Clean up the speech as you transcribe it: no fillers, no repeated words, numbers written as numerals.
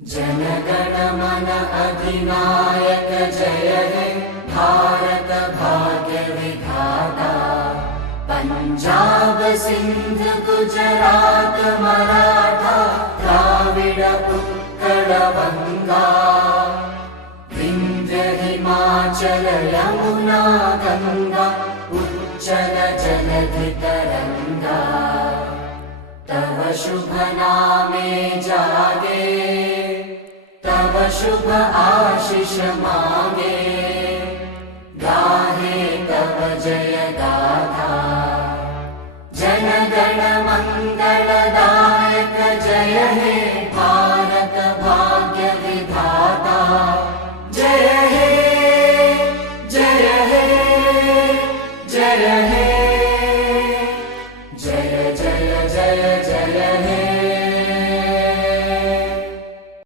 जनगण मन अधिनायक जय हे भारत भाग्य विधाता। पंजाब सिंध गुजरात मराठा द्राविड उत्कल बंगा। विंध्य हिमाचल यमुना गंगा उच्चल जलधि तरंगा। तव शुभ नामे जागे तव शुभ आशीष मा